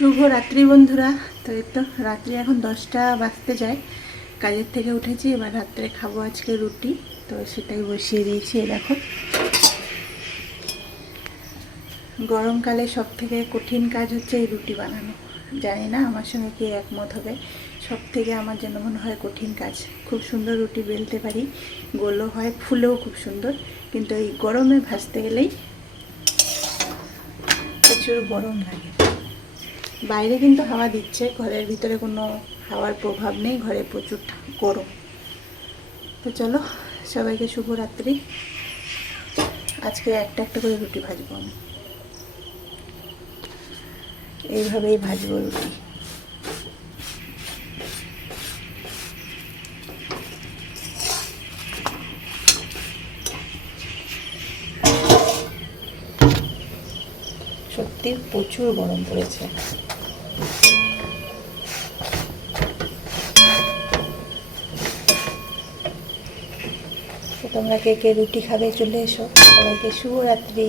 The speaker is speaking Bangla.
শুভ রাত্রি বন্ধুরা। তো এই তো রাত্রি এখন 10টা বাজতে যায়। কাজের থেকে উঠেছি, এবার রাত্রে খাবো আজকে রুটি। তো সেটাই বসিয়ে দিয়েছি। দেখো, গরমকালে সব থেকে কঠিন কাজ হচ্ছে এই রুটি বানানো। জানি না আমার সঙ্গে কে একমত হবে। সব থেকে আমার যেন মনে হয় কঠিন কাজ। খুব সুন্দর রুটি বেলতে পারি, গোলও হয়, ফুলেও খুব সুন্দর, কিন্তু এই গরমে ভাজতে গেলেই প্রচুর গরম লাগে। বাইরে কিন্তু হাওয়া দিচ্ছে, ঘরের ভিতরে কোনো হাওয়ার প্রভাব নেই, ঘরে প্রচুর গরম। তো চলো, সবাইকে শুভরাত্রি। আজকে একটা একটা করে রুটি ভাজবো আমি, এইভাবেই ভাজবো রুটি। সত্যি প্রচুর গরম পড়েছে। তো তোমরা কে কে রুটি খাবে চলে এসো। সবাইকে শুভরাত্রি।